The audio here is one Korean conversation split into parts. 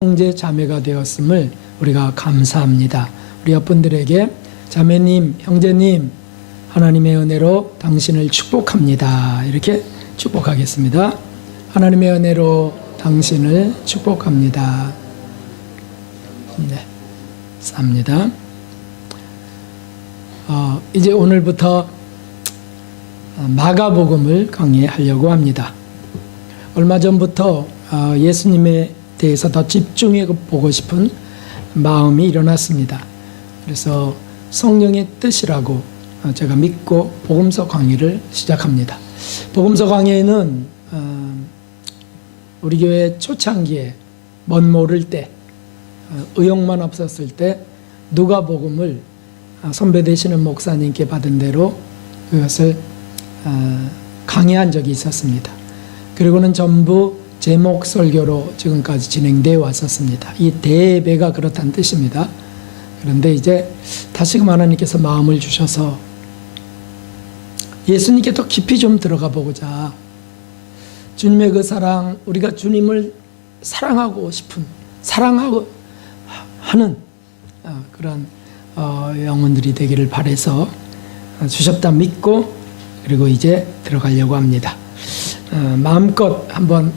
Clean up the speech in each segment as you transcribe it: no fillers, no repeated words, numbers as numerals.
형제 자매가 되었음을 우리가 감사합니다. 우리 옆분들에게 자매님, 형제님, 하나님의 은혜로 당신을 축복합니다. 이렇게 축복하겠습니다. 하나님의 은혜로 당신을 축복합니다. 네, 쌉니다. 이제 오늘부터 마가복음을 강의하려고 합니다. 얼마 전부터 예수님에 대해서 더 집중해 보고 싶은 마음이 일어났습니다. 그래서 성령의 뜻이라고 제가 믿고 복음서 강의를 시작합니다. 복음서 강의는 우리 교회 초창기에 먼 모를 때 의욕만 없었을 때 누가복음을 선배 되시는 목사님께 받은 대로 그것을 강의한 적이 있었습니다. 그리고는 전부 제목 설교로 지금까지 진행되어 왔었습니다. 이 대배가 그렇다는 뜻입니다. 그런데 이제 다시금 하나님께서 마음을 주셔서 예수님께 더 깊이 좀 들어가 보고자, 주님의 그 사랑, 우리가 주님을 사랑하고 싶은, 사랑하고 하는 그런 영혼들이 되기를 바라서 주셨다 믿고, 그리고 이제 들어가려고 합니다. 마음껏 한번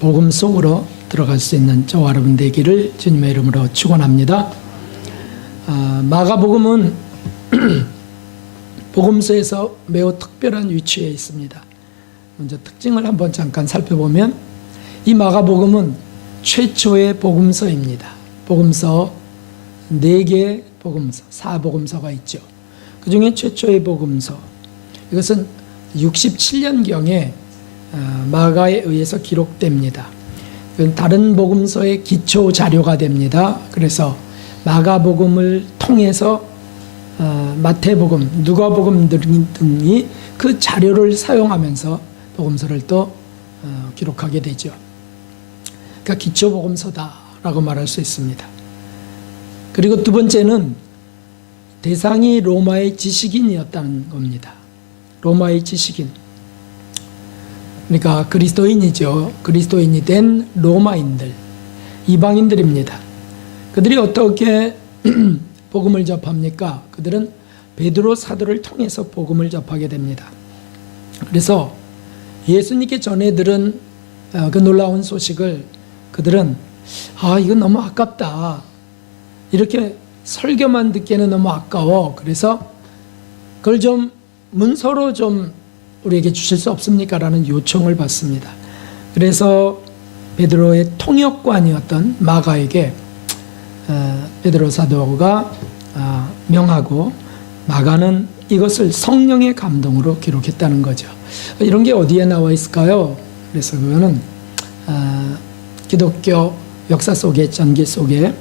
복음 속으로 들어갈 수 있는 저와 여러분 되기를 주님의 이름으로 축원합니다. 마가복음은 복음서에서 매우 특별한 위치에 있습니다. 먼저 특징을 한번 잠깐 살펴보면 이 마가복음은 최초의 복음서입니다. 복음서 4개의 복음서, 4복음서가 있죠. 그 중에 최초의 복음서, 이것은 67년경에 마가에 의해서 기록됩니다. 다른 복음서의 기초 자료가 됩니다. 그래서 마가복음을 통해서 마태복음, 누가복음 등이 그 자료를 사용하면서 복음서를 또 기록하게 되죠. 그러니까 기초 복음서다라고 말할 수 있습니다. 그리고 두 번째는 대상이 로마의 지식인이었다는 겁니다. 로마의 지식인. 그러니까 그리스도인이죠. 그리스도인이 된 로마인들, 이방인들입니다. 그들이 어떻게 복음을 접합니까? 그들은 베드로 사도를 통해서 복음을 접하게 됩니다. 그래서 예수님께 전해 들은 그 놀라운 소식을 그들은 이건 너무 아깝다. 이렇게 설교만 듣기에는 너무 아까워. 그래서 그걸 좀 문서로 좀 우리에게 주실 수 없습니까? 라는 요청을 받습니다. 그래서 베드로의 통역관이었던 마가에게 베드로 사도가 명하고, 마가는 이것을 성령의 감동으로 기록했다는 거죠. 이런 게 어디에 나와 있을까요? 그래서 그거는 기독교 역사 속에, 전기 속에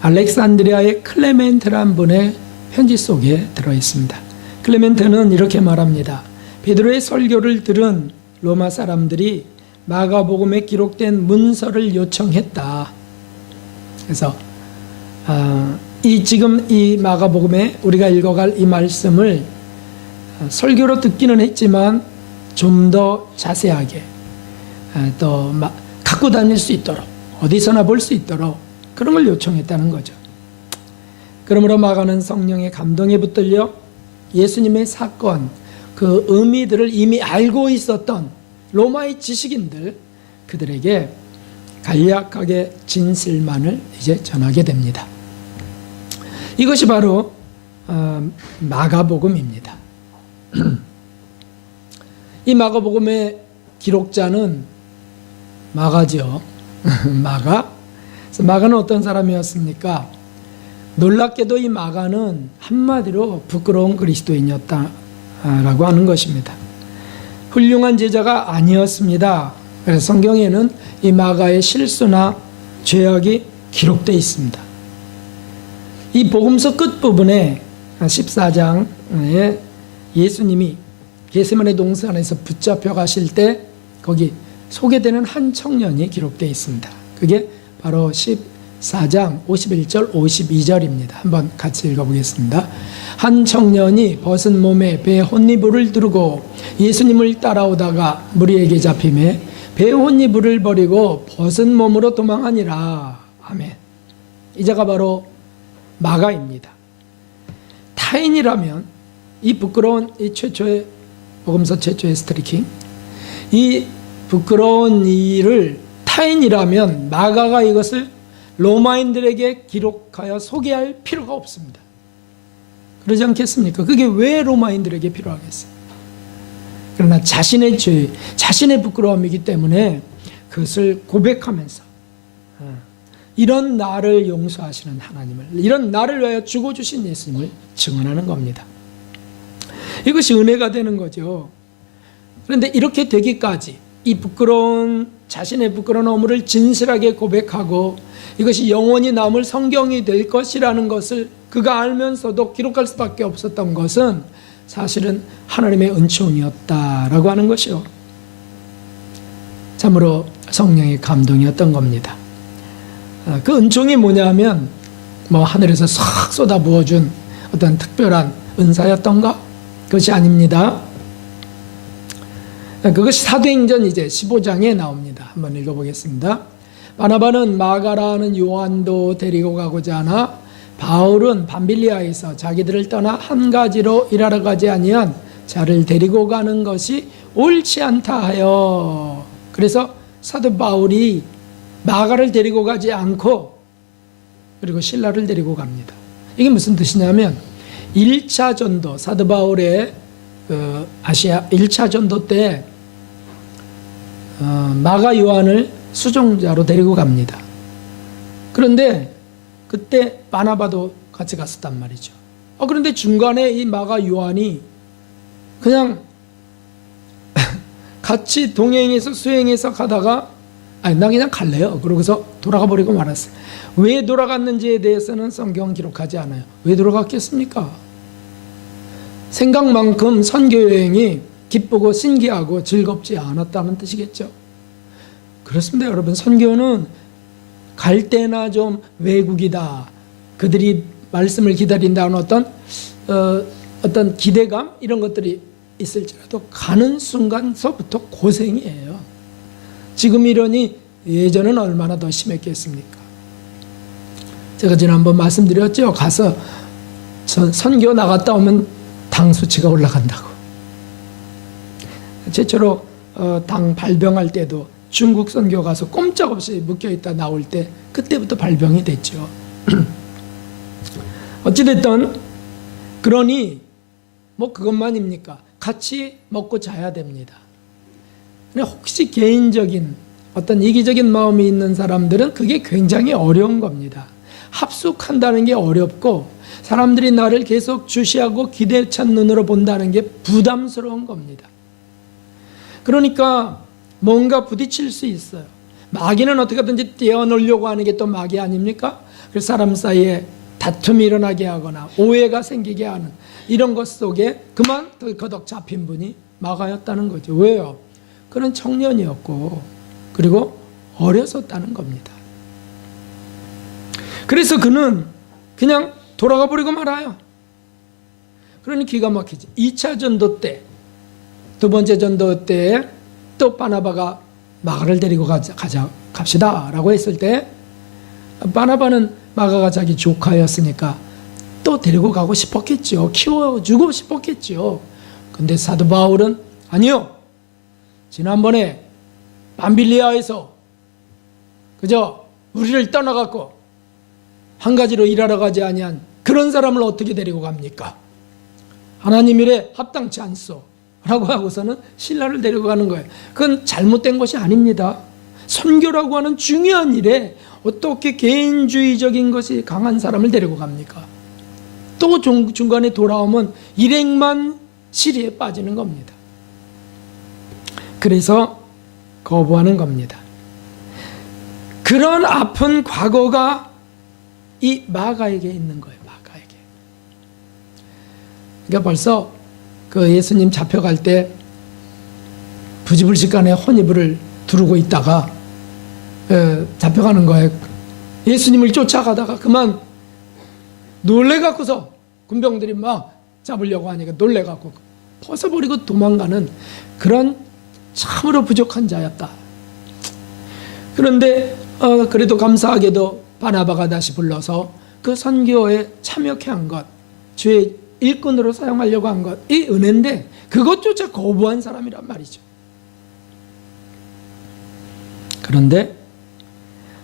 알렉산드리아의 클레멘트라는 분의 편지 속에 들어있습니다. 클레멘트는 이렇게 말합니다. 베드로의 설교를 들은 로마 사람들이 마가복음에 기록된 문서를 요청했다. 그래서 지금 이 마가복음에 우리가 읽어갈 이 말씀을 설교로 듣기는 했지만 좀 더 자세하게 또 갖고 다닐 수 있도록, 어디서나 볼 수 있도록 그런 걸 요청했다는 거죠. 그러므로 마가는 성령의 감동에 붙들려 예수님의 사건, 그 의미들을 이미 알고 있었던 로마의 지식인들, 그들에게 간략하게 진실만을 이제 전하게 됩니다. 이것이 바로 마가복음입니다. 이 마가복음의 기록자는 마가죠. 마가는 어떤 사람이었습니까? 놀랍게도 이 마가는 한마디로 부끄러운 그리스도인이었다라고 하는 것입니다. 훌륭한 제자가 아니었습니다. 그래서 성경에는 이 마가의 실수나 죄악이 기록되어 있습니다. 이 복음서 끝부분에 14장에 예수님이 겟세마네 동산에서 붙잡혀 가실 때 거기 소개되는 한 청년이 기록되어 있습니다. 그게 바로 14장 51절 52절입니다. 한번 같이 읽어보겠습니다. 한 청년이 벗은 몸에 배에 혼니부를 두르고 예수님을 따라오다가 무리에게 잡히매 배옷이불을 버리고 벗은 몸으로 도망하니라. 아멘. 이 자가 바로 마가입니다. 타인이라면 이 부끄러운 이 최초의 복음서 최초의 스트리킹, 이 부끄러운 일을 타인이라면 마가가 이것을 로마인들에게 기록하여 소개할 필요가 없습니다. 그러지 않겠습니까? 그게 왜 로마인들에게 필요하겠어요? 그러나 자신의 죄, 자신의 부끄러움이기 때문에 그것을 고백하면서 이런 나를 용서하시는 하나님을, 이런 나를 위하여 죽어주신 예수님을 증언하는 겁니다. 이것이 은혜가 되는 거죠. 그런데 이렇게 되기까지 이 부끄러운, 자신의 부끄러운 허물을 진실하게 고백하고 이것이 영원히 남을 성경이 될 것이라는 것을 그가 알면서도 기록할 수밖에 없었던 것은 사실은 하나님의 은총이었다라고 하는 것이요, 참으로 성령의 감동이었던 겁니다. 그 은총이 뭐냐면 하늘에서 싹 쏟아 부어준 어떤 특별한 은사였던가? 그것이 아닙니다. 그것이 사도행전 이제 15장에 나옵니다. 한번 읽어보겠습니다. 바나바는 마가라는 요한도 데리고 가고자 하나 바울은 밤빌리아에서 자기들을 떠나 한 가지로 일하러 가지 아니한 자를 데리고 가는 것이 옳지 않다 하여, 그래서 사도 바울이 마가를 데리고 가지 않고 그리고 실라를 데리고 갑니다. 이게 무슨 뜻이냐면 1차 전도, 사도 바울의 아시아 1차 전도 때 마가 요한을 수종자로 데리고 갑니다. 그런데 그때 바나바도 같이 갔었단 말이죠. 그런데 중간에 이 마가 요한이 그냥 같이 동행해서 수행해서 가다가 나 그냥 갈래요. 그러고서 돌아가 버리고 말았어요. 왜 돌아갔는지에 대해서는 성경 기록하지 않아요. 왜 돌아갔겠습니까? 생각만큼 선교여행이 기쁘고 신기하고 즐겁지 않았다는 뜻이겠죠. 그렇습니다, 여러분. 선교는 갈 때나 좀 외국이다, 그들이 말씀을 기다린다는 어떤 기대감, 이런 것들이 있을지라도 가는 순간서부터 고생이에요. 지금 이러니 예전은 얼마나 더 심했겠습니까? 제가 지난번 말씀드렸죠. 가서 선교 나갔다 오면 당 수치가 올라간다고. 최초로 당 발병할 때도 중국 선교 가서 꼼짝없이 묶여있다 나올 때 그때부터 발병이 됐죠. 어찌됐든 그러니 그것만입니까? 같이 먹고 자야 됩니다. 혹시 개인적인 어떤 이기적인 마음이 있는 사람들은 그게 굉장히 어려운 겁니다. 합숙한다는 게 어렵고 사람들이 나를 계속 주시하고 기대찬 눈으로 본다는 게 부담스러운 겁니다. 그러니까 뭔가 부딪힐 수 있어요. 마귀는 어떻게든지 떼어놓으려고 하는 게 또 마귀 아닙니까? 그래서 사람 사이에 다툼이 일어나게 하거나 오해가 생기게 하는 이런 것 속에 그만 덜커덕 잡힌 분이 마가였다는 거죠. 왜요? 그는 청년이었고 그리고 어렸었다는 겁니다. 그래서 그는 그냥 돌아가 버리고 말아요. 그러니 기가 막히지. 2차 전도 때, 두 번째 전도 때 또 바나바가 마가를 데리고 갑시다 라고 했을 때 바나바는 마가가 자기 조카였으니까 또 데리고 가고 싶었겠죠. 키워주고 싶었겠죠. 근데 사도 바울은 아니요, 지난번에 밤빌리아에서 그저 우리를 떠나갖고 한 가지로 일하러 가지 아니한 그런 사람을 어떻게 데리고 갑니까? 하나님 일에 합당치 않소 라고 하고서는 실라를 데리고 가는 거예요. 그건 잘못된 것이 아닙니다. 선교라고 하는 중요한 일에 어떻게 개인주의적인 것이 강한 사람을 데리고 갑니까? 또 중간에 돌아오면 일행만 시리에 빠지는 겁니다. 그래서 거부하는 겁니다. 그런 아픈 과거가 이 마가에게 있는 거예요. 마가에게. 그러니까 벌써 그 예수님 잡혀갈 때 부지불식간에 혼이불을 두르고 있다가 잡혀가는 거예요. 예수님을 쫓아가다가 그만 놀래갖고서 군병들이 막 잡으려고 하니까 놀래갖고 벗어버리고 도망가는 그런 참으로 부족한 자였다. 그런데 그래도 감사하게도 바나바가 다시 불러서 그 선교에 참여케 한 것, 주의 일꾼으로 사용하려고 한 것, 이 은혜인데 그것조차 거부한 사람이란 말이죠. 그런데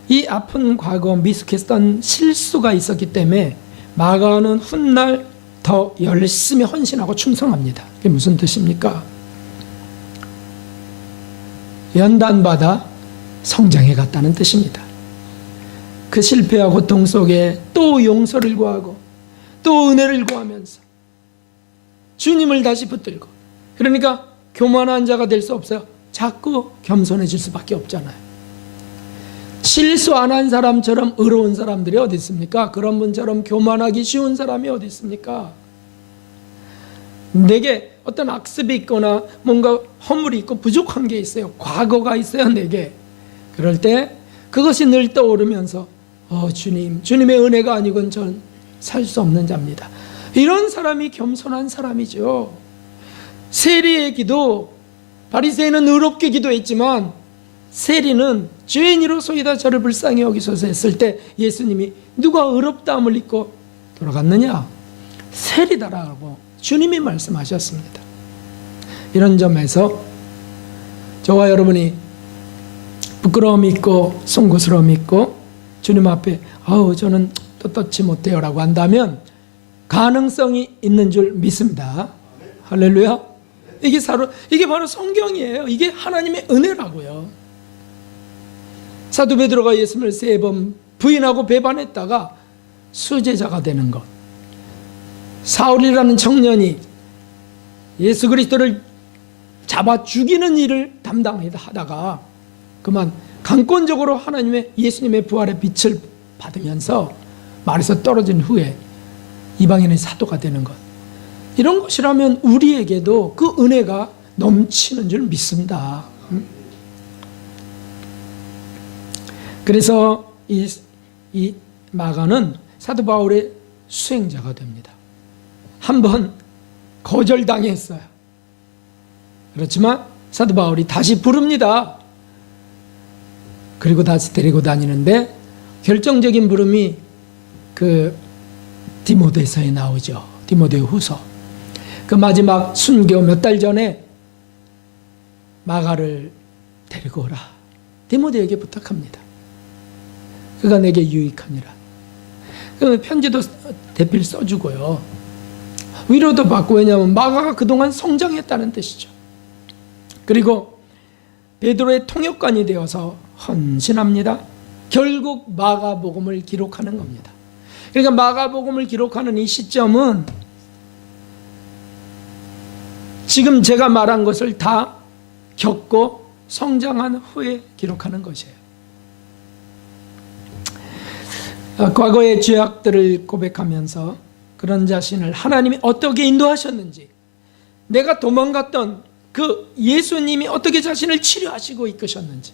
이 아픈 과거 미숙했던 실수가 있었기 때문에 마가는 훗날 더 열심히 헌신하고 충성합니다. 그게 무슨 뜻입니까? 연단받아 성장해 갔다는 뜻입니다. 그 실패와 고통 속에 또 용서를 구하고 또 은혜를 구하면서 주님을 다시 붙들고, 그러니까 교만한 자가 될 수 없어요. 자꾸 겸손해질 수밖에 없잖아요. 실수 안 한 사람처럼 의로운 사람들이 어디 있습니까? 그런 분처럼 교만하기 쉬운 사람이 어디 있습니까? 내게 어떤 악습이 있거나 뭔가 허물이 있고 부족한 게 있어요. 과거가 있어요, 내게. 그럴 때 그것이 늘 떠오르면서 주님, 주님의 은혜가 아니고는 전 살 수 없는 자입니다. 이런 사람이 겸손한 사람이죠. 세리의 기도, 바리새인은 의롭게 기도했지만 세리는 죄인이로소이다 저를 불쌍히 여기소서 했을 때 예수님이 누가 의롭다함을 입고 돌아갔느냐? 세리다라고 주님이 말씀하셨습니다. 이런 점에서 저와 여러분이 부끄러움이 있고 송구스러움이 있고 주님 앞에 저는 떳떳지 못해요 라고 한다면 가능성이 있는 줄 믿습니다. 할렐루야. 이게 바로 성경이에요. 이게 하나님의 은혜라고요. 사도 베드로가 예수님을 3번 부인하고 배반했다가 수제자가 되는 것, 사울이라는 청년이 예수 그리스도를 잡아 죽이는 일을 담당하다가 그만 강권적으로 예수님의 부활의 빛을 받으면서 말에서 떨어진 후에 이방인의 사도가 되는 것, 이런 것이라면 우리에게도 그 은혜가 넘치는 줄 믿습니다. 그래서 이 마가는 사도 바울의 수행자가 됩니다. 한번 거절당했어요. 그렇지만 사도 바울이 다시 부릅니다. 그리고 다시 데리고 다니는데 결정적인 부름이 그 디모데서에 나오죠. 디모데 후서. 그 마지막 순교 몇 달 전에 마가를 데리고 오라. 디모데에게 부탁합니다. 그가 내게 유익하니라. 그 편지도 대필 써주고요. 위로도 받고, 왜냐하면 마가가 그동안 성장했다는 뜻이죠. 그리고 베드로의 통역관이 되어서 헌신합니다. 결국 마가복음을 기록하는 겁니다. 그러니까 마가복음을 기록하는 이 시점은 지금 제가 말한 것을 다 겪고 성장한 후에 기록하는 것이에요. 과거의 죄악들을 고백하면서 그런 자신을 하나님이 어떻게 인도하셨는지, 내가 도망갔던 그 예수님이 어떻게 자신을 치료하시고 이끄셨는지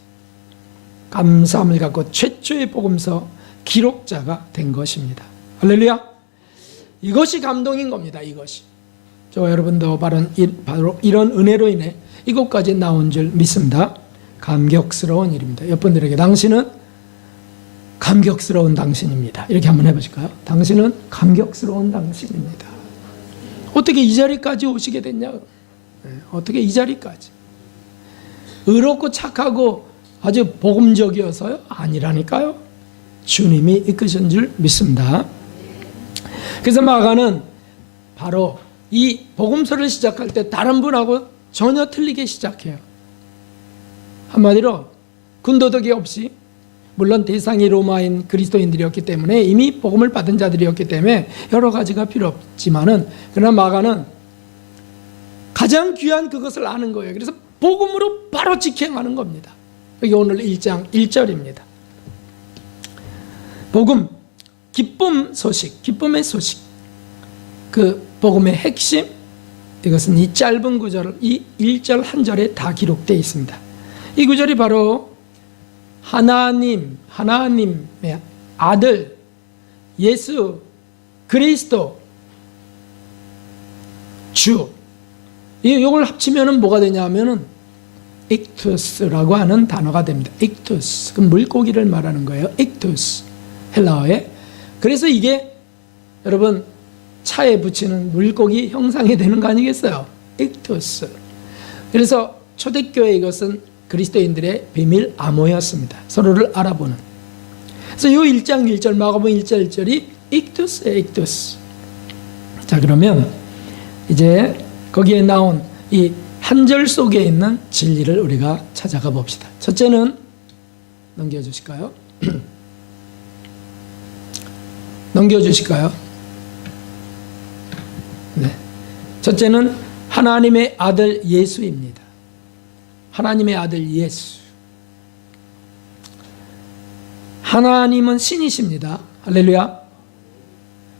감사함을 갖고 최초의 복음서 기록자가 된 것입니다. 할렐루야. 이것이 감동인 겁니다. 이것이. 저와 여러분도 바로 이런 은혜로 인해 이곳까지 나온 줄 믿습니다. 감격스러운 일입니다. 여러분들에게 당신은 감격스러운 당신입니다. 이렇게 한번 해보실까요? 당신은 감격스러운 당신입니다. 어떻게 이 자리까지 오시게 됐냐? 어떻게 이 자리까지? 의롭고 착하고 아주 복음적이어서요? 아니라니까요. 주님이 이끄신 줄 믿습니다. 그래서 마가는 바로 이 복음서를 시작할 때 다른 분하고 전혀 틀리게 시작해요. 한마디로 군더더기 없이, 물론 대상이 로마인 그리스도인들이었기 때문에 이미 복음을 받은 자들이었기 때문에 여러 가지가 필요 없지만은, 그러나 마가는 가장 귀한 그것을 아는 거예요. 그래서 복음으로 바로 직행하는 겁니다. 여기 오늘 1장 1절입니다. 복음, 기쁨 소식, 기쁨의 소식. 그 복음의 핵심, 이것은 이 짧은 구절, 이 1절 한 절에 다 기록되어 있습니다. 이 구절이 바로 하나님의 아들 예수 그리스도 주, 이걸 합치면 뭐가 되냐 하면은 익투스라고 하는 단어가 됩니다. 익투스. 그 물고기를 말하는 거예요. 익투스. 헬라어에. 그래서 이게 여러분 차에 붙이는 물고기 형상이 되는 거 아니겠어요? 익투스. 그래서 초대교회 이것은 그리스도인들의 비밀 암호였습니다. 서로를 알아보는. 그래서 요 1장 1절 마가복음 1절 1절이 익투스예요. 익투스. 자, 그러면 이제 거기에 나온 이 한 절 속에 있는 진리를 우리가 찾아가 봅시다. 첫째는 넘겨주실까요? 넘겨주실까요? 네. 첫째는 하나님의 아들 예수입니다. 하나님의 아들 예수. 하나님은 신이십니다. 할렐루야.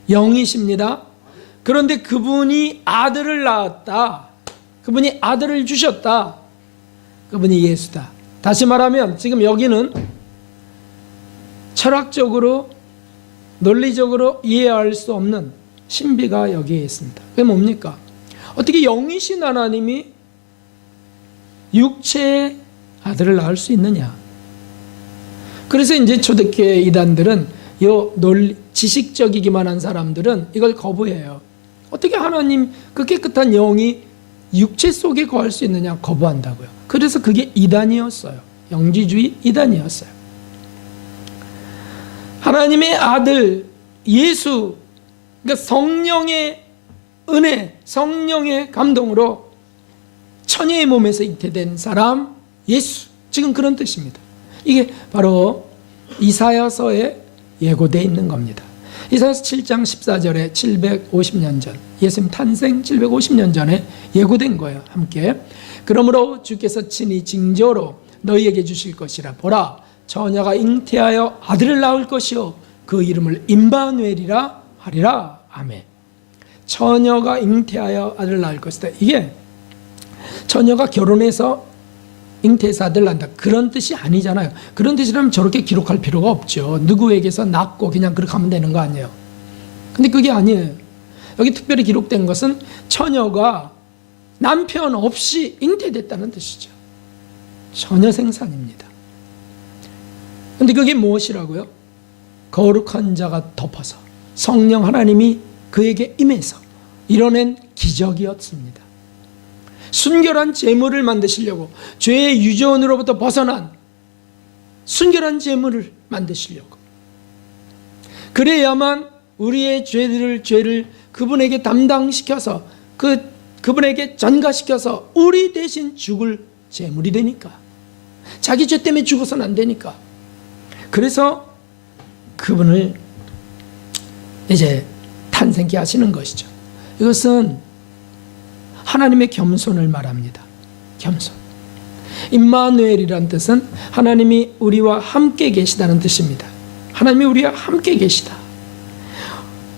영이십니다. 그런데 그분이 아들을 낳았다. 그분이 아들을 주셨다. 그분이 예수다. 다시 말하면 지금 여기는 철학적으로 논리적으로 이해할 수 없는 신비가 여기에 있습니다. 그게 뭡니까? 어떻게 영이신 하나님이 육체의 아들을 낳을 수 있느냐? 그래서 이제 초대교회 이단들은 요 논리 지식적이기만 한 사람들은 이걸 거부해요. 어떻게 하나님 그 깨끗한 영이 육체 속에 거할 수 있느냐 거부한다고요. 그래서 그게 이단이었어요. 영지주의 이단이었어요. 하나님의 아들 예수, 그러니까 성령의 은혜, 성령의 감동으로 처녀의 몸에서 잉태된 사람 예수, 지금 그런 뜻입니다. 이게 바로 이사야서에 예고되어 있는 겁니다. 이사야서 7장 14절에 750년 전, 예수님 탄생 750년 전에 예고된 거예요. 함께. 그러므로 주께서 친히 징조로 너희에게 주실 것이라. 보라, 처녀가 잉태하여 아들을 낳을 것이요 그 이름을 임마누엘이라 하리라. 아멘. 처녀가 잉태하여 아들을 낳을 것이다. 이게 처녀가 결혼해서 잉태해서 아들 낳는다 그런 뜻이 아니잖아요. 그런 뜻이라면 저렇게 기록할 필요가 없죠. 누구에게서 낳고 그냥 그렇게 하면 되는 거 아니에요. 근데 그게 아니에요. 여기 특별히 기록된 것은 처녀가 남편 없이 잉태됐다는 뜻이죠. 처녀 생산입니다. 근데 그게 무엇이라고요? 거룩한 자가 덮어서 성령 하나님이 그에게 임해서 이뤄낸 기적이었습니다. 순결한 제물을 만드시려고, 죄의 유전으로부터 벗어난 순결한 제물을 만드시려고, 그래야만 우리의 죄를 그분에게 담당시켜서 그분에게 전가시켜서 우리 대신 죽을 제물이 되니까, 자기 죄 때문에 죽어서는 안 되니까. 그래서 그분을 이제 탄생케 하시는 것이죠. 이것은 하나님의 겸손을 말합니다. 겸손. 임마누엘이라는 뜻은 하나님이 우리와 함께 계시다는 뜻입니다. 하나님이 우리와 함께 계시다.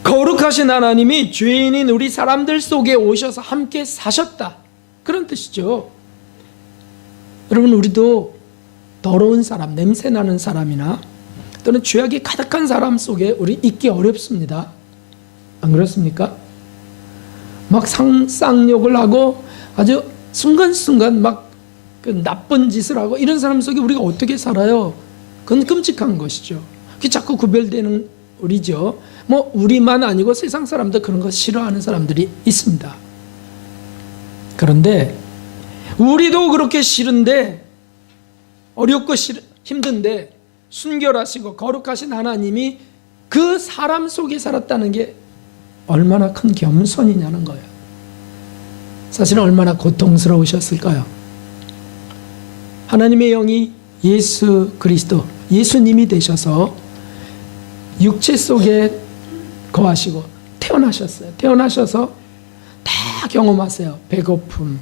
거룩하신 하나님이 죄인인 우리 사람들 속에 오셔서 함께 사셨다. 그런 뜻이죠. 여러분, 우리도 더러운 사람, 냄새나는 사람이나 또는 죄악이 가득한 사람 속에 우리 있기 어렵습니다. 안 그렇습니까? 막 쌍욕을 하고 아주 순간순간 막 그 나쁜 짓을 하고 이런 사람 속에 우리가 어떻게 살아요? 그건 끔찍한 것이죠. 그게 자꾸 구별되는 우리죠. 뭐 우리만 아니고 세상 사람도 그런 거 싫어하는 사람들이 있습니다. 그런데 우리도 그렇게 싫은데, 어렵고 힘든데 순결하시고 거룩하신 하나님이 그 사람 속에 살았다는 게 얼마나 큰 겸손이냐는 거예요. 사실 얼마나 고통스러우셨을까요? 하나님의 영이 예수 그리스도, 예수님이 되셔서 육체 속에 거하시고 태어나셨어요. 태어나셔서 다 경험하세요. 배고픔,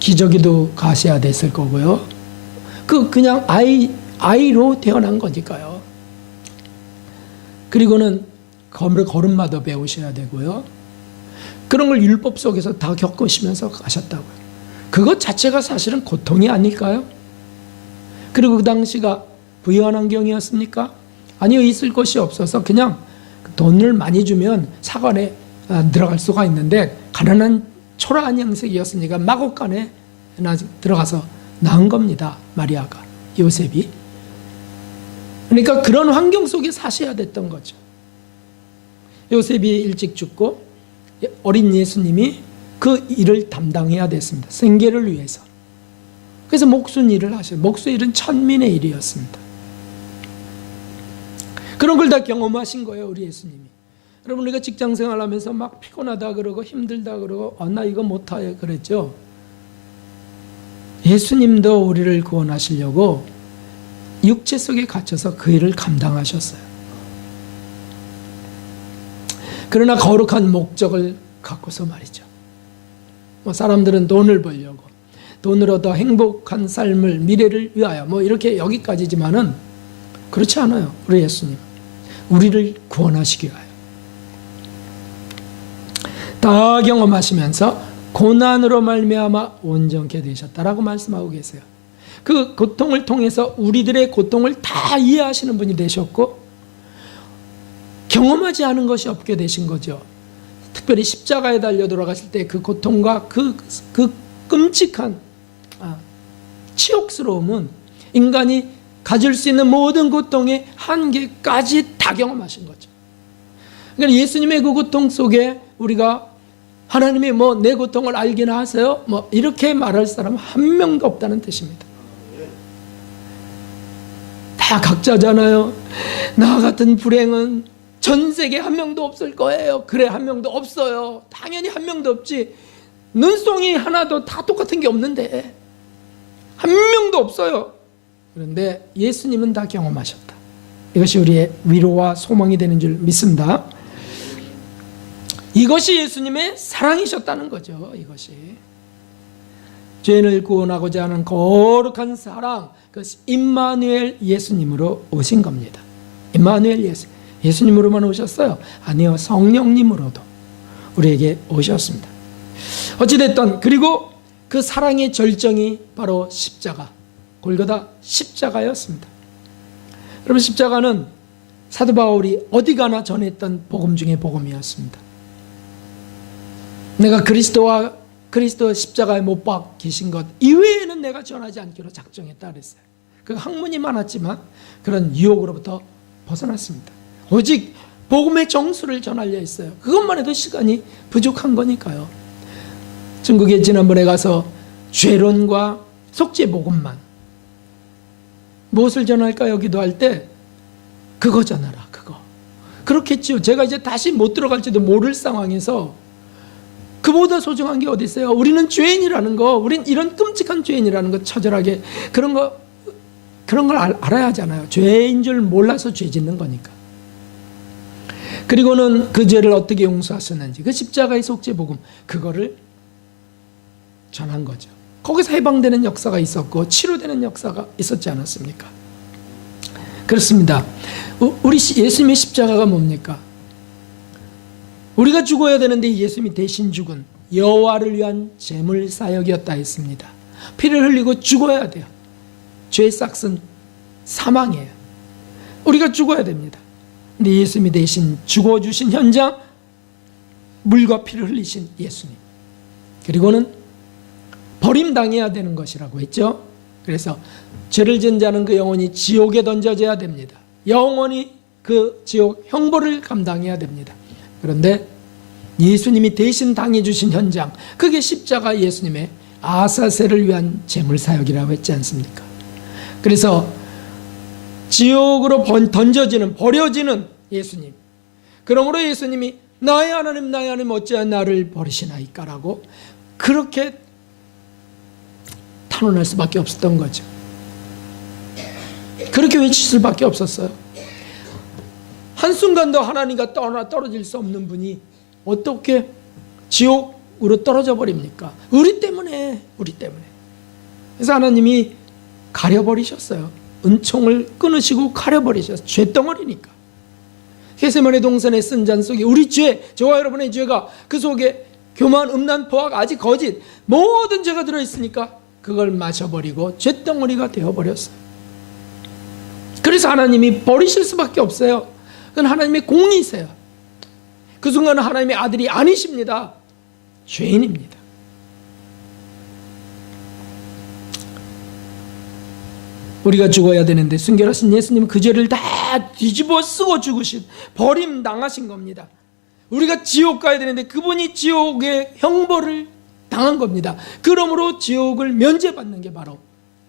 기저귀도 가셔야 됐을 거고요. 그냥 아이로 태어난 거니까요. 그리고는 걸음마도 배우셔야 되고요. 그런 걸 율법 속에서 다 겪으시면서 가셨다고요. 그것 자체가 사실은 고통이 아닐까요? 그리고 그 당시가 부유한 환경이었습니까? 아니요, 있을 것이 없어서 그냥 돈을 많이 주면 사관에 들어갈 수가 있는데, 가난한 초라한 형식이었으니까 마곡간에 들어가서 낳은 겁니다. 마리아가, 요셉이. 그러니까 그런 환경 속에 사셔야 됐던 거죠. 요셉이 일찍 죽고 어린 예수님이 그 일을 담당해야 됐습니다. 생계를 위해서. 그래서 목순 일을 하셔요. 목순 일은 천민의 일이었습니다. 그런 걸 다 경험하신 거예요, 우리 예수님이. 여러분, 우리가 직장 생활하면서 막 피곤하다 그러고 힘들다 그러고 나 이거 못해 그랬죠. 예수님도 우리를 구원하시려고 육체 속에 갇혀서 그 일을 감당하셨어요. 그러나 거룩한 목적을 갖고서 말이죠. 사람들은 돈을 벌려고, 돈으로 더 행복한 삶을, 미래를 위하여 이렇게 여기까지지만은 그렇지 않아요. 우리 예수님 우리를 구원하시기 위하여 다 경험하시면서 고난으로 말미암아 온전케 되셨다라고 말씀하고 계세요. 그 고통을 통해서 우리들의 고통을 다 이해하시는 분이 되셨고, 경험하지 않은 것이 없게 되신 거죠. 특별히 십자가에 달려 돌아가실 때 그 고통과 그 끔찍한 치욕스러움은 인간이 가질 수 있는 모든 고통의 한계까지 다 경험하신 거죠. 그러니까 예수님의 그 고통 속에 우리가 하나님이 내 고통을 알기나 하세요? 이렇게 말할 사람 한 명도 없다는 뜻입니다. 다 각자잖아요. 나 같은 불행은 전 세계에 한 명도 없을 거예요. 그래, 한 명도 없어요. 당연히 한 명도 없지. 눈송이 하나도 다 똑같은 게 없는데 한 명도 없어요. 그런데 예수님은 다 경험하셨다. 이것이 우리의 위로와 소망이 되는 줄 믿습니다. 이것이 예수님의 사랑이셨다는 거죠. 이것이 죄인을 구원하고자 하는 거룩한 사랑, 그것이 임마누엘 예수님으로 오신 겁니다. 임마누엘 예수님으로만 오셨어요? 아니요, 성령님으로도 우리에게 오셨습니다. 어찌됐든, 그리고 그 사랑의 절정이 바로 십자가, 골고다 십자가였습니다. 여러분, 십자가는 사도 바울이 어디 가나 전했던 복음 중에 복음이었습니다. 내가 그리스도 십자가에 못 박히신 것 이외에는 내가 전하지 않기로 작정했다 그랬어요. 그 학문이 많았지만 그런 유혹으로부터 벗어났습니다. 오직 복음의 정수를 전하려 했어요. 그것만 해도 시간이 부족한 거니까요. 중국에 지난번에 가서 죄론과 속죄 복음만, 무엇을 전할까요? 기도할 때 그거 전하라, 그거. 그렇겠죠. 제가 이제 다시 못 들어갈지도 모를 상황에서 그보다 소중한 게 어디 있어요? 우리는 죄인이라는 거, 우린 이런 끔찍한 죄인이라는 거 처절하게 그런 걸 알아야 하잖아요. 죄인 줄 몰라서 죄 짓는 거니까. 그리고는 그 죄를 어떻게 용서하셨는지, 그 십자가의 속죄 복음, 그거를 전한 거죠. 거기서 해방되는 역사가 있었고 치료되는 역사가 있었지 않았습니까? 그렇습니다. 우리 예수님의 십자가가 뭡니까? 우리가 죽어야 되는데 예수님이 대신 죽은 여호와를 위한 제물 사역이었다 했습니다. 피를 흘리고 죽어야 돼요. 죄의 싹은 사망이에요. 우리가 죽어야 됩니다. 근데 예수님이 대신 죽어주신 현장, 물과 피를 흘리신 예수님, 그리고는 버림당해야 되는 것이라고 했죠. 그래서 죄를 지은 자는 그 영혼이 지옥에 던져져야 됩니다. 영원히 그 지옥 형벌을 감당해야 됩니다. 그런데 예수님이 대신 당해주신 현장, 그게 십자가 예수님의 아사세를 위한 제물사역이라고 했지 않습니까? 그래서 지옥으로 던져지는, 버려지는 예수님, 그러므로 예수님이 나의 하나님 어찌하여 나를 버리시나이까라고 그렇게 탄원할 수밖에 없었던 거죠. 그렇게 외칠 수밖에 없었어요. 한순간도 하나님과 떨어질 수 없는 분이 어떻게 지옥으로 떨어져 버립니까? 우리 때문에. 그래서 하나님이 가려버리셨어요. 은총을 끊으시고 가려버리셨어요. 죄덩어리니까. 게세마네 동산의 쓴 잔 속에 우리 죄, 저와 여러분의 죄가 그 속에 교만, 음란, 포악, 아직 거짓, 모든 죄가 들어있으니까 그걸 마셔버리고 죄덩어리가 되어버렸어요. 그래서 하나님이 버리실 수밖에 없어요. 그건 하나님의 공이세요. 그 순간은 하나님의 아들이 아니십니다. 죄인입니다. 우리가 죽어야 되는데 순결하신 예수님은 그 죄를 다 뒤집어 쓰고 죽으신, 버림당하신 겁니다. 우리가 지옥 가야 되는데 그분이 지옥의 형벌을 당한 겁니다. 그러므로 지옥을 면제받는 게 바로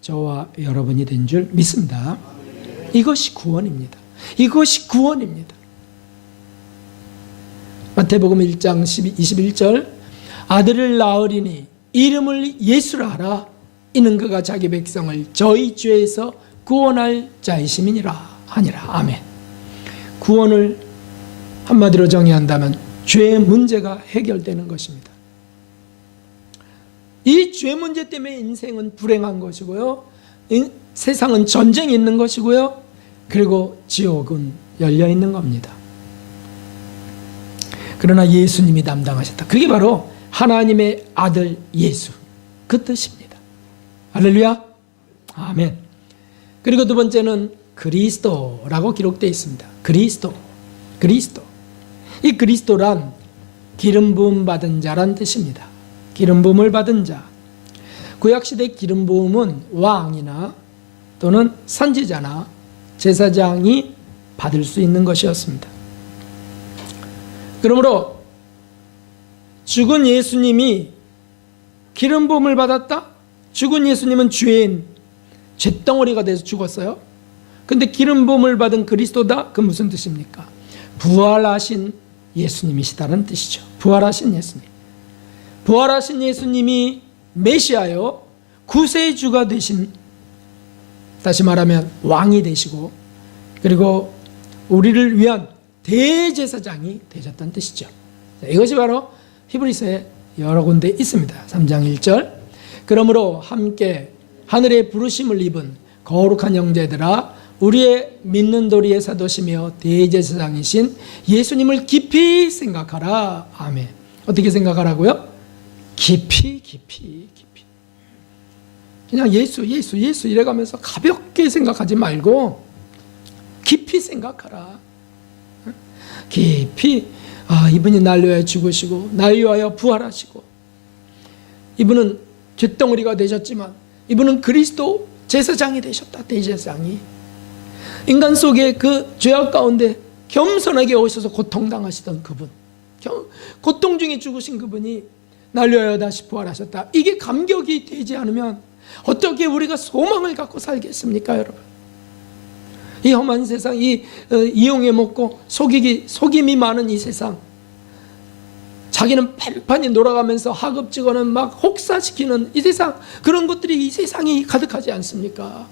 저와 여러분이 된 줄 믿습니다. 이것이 구원입니다. 이것이 구원입니다. 마태복음 1장 21절 아들을 낳으리니 이름을 예수라 하라. 이는 그가 자기 백성을 저희 죄에서 구원할 자이심이니라 하니라. 아멘. 구원을 한마디로 정의한다면 죄의 문제가 해결되는 것입니다. 이 죄 문제 때문에 인생은 불행한 것이고요, 세상은 전쟁이 있는 것이고요, 그리고 지옥은 열려 있는 겁니다. 그러나 예수님이 담당하셨다. 그게 바로 하나님의 아들 예수, 그 뜻입니다. 할렐루야. 아멘. 그리고 두 번째는 그리스도라고 기록되어 있습니다. 그리스도. 이 그리스도란 기름 부음 받은 자란 뜻입니다. 기름 부음을 받은 자. 구약시대 기름 부음은 왕이나 또는 선지자나 제사장이 받을 수 있는 것이었습니다. 그러므로 죽은 예수님이 기름 부음을 받았다? 죽은 예수님은 죄인, 잿덩어리가 돼서 죽었어요. 근데 기름 부음을 받은 그리스도다? 그 무슨 뜻입니까? 부활하신 예수님이시다는 뜻이죠. 부활하신 예수님. 부활하신 예수님이 메시아요, 구세주가 되신, 다시 말하면 왕이 되시고, 그리고 우리를 위한 대제사장이 되셨다는 뜻이죠. 이것이 바로 히브리서에 여러 군데 있습니다. 3장 1절 그러므로 함께 하늘의 부르심을 입은 거룩한 형제들아 우리의 믿는 도리의 사도시며 대제사장이신 예수님을 깊이 생각하라. 아멘. 어떻게 생각하라고요? 깊이. 그냥 예수 이래가면서 가볍게 생각하지 말고 깊이 생각하라. 깊이. 이분이 날 위하여 죽으시고 날 위하여 부활하시고, 이분은 잿덩어리가 되셨지만 이분은 그리스도 제사장이 되셨다. 대제사장이 인간 속에 그 죄악 가운데 겸손하게 오셔서 고통당하시던 그분, 고통 중에 죽으신 그분이 날 위하여 다시 부활하셨다. 이게 감격이 되지 않으면 어떻게 우리가 소망을 갖고 살겠습니까, 여러분? 이 험한 세상, 이 이용해 먹고 속임이 많은 이 세상, 자기는 판판히 놀아가면서 하급직원은 막 혹사시키는 이 세상, 그런 것들이 이 세상이 가득하지 않습니까?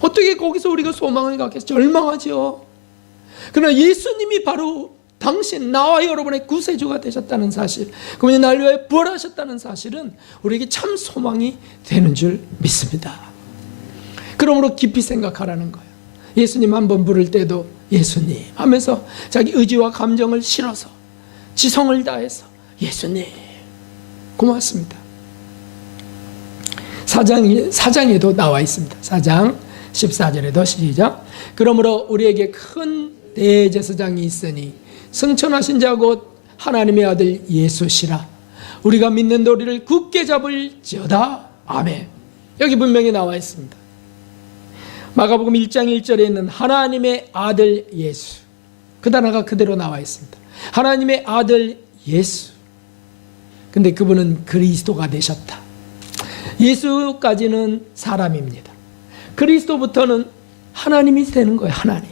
어떻게 거기서 우리가 소망을 갖겠어요? 절망하죠. 그러나 예수님이 바로 당신, 나와 여러분의 구세주가 되셨다는 사실, 그분이 날 위하여 부활하셨다는 사실은 우리에게 참 소망이 되는 줄 믿습니다. 그러므로 깊이 생각하라는 거예요. 예수님 한번 부를 때도 예수님 하면서 자기 의지와 감정을 실어서 지성을 다해서 예수님 고맙습니다. 4장에도 나와 있습니다. 4장 14절에도 시작. 그러므로 우리에게 큰 대제사장이 있으니 승천하신 자 곧 하나님의 아들 예수시라. 우리가 믿는 도리를 굳게 잡을지어다. 아멘. 여기 분명히 나와 있습니다. 마가복음 1장 1절에 있는 하나님의 아들 예수, 그 단어가 그대로 나와 있습니다. 하나님의 아들 예수. 근데 그분은 그리스도가 되셨다. 예수까지는 사람입니다. 그리스도부터는 하나님이 되는 거예요. 하나님.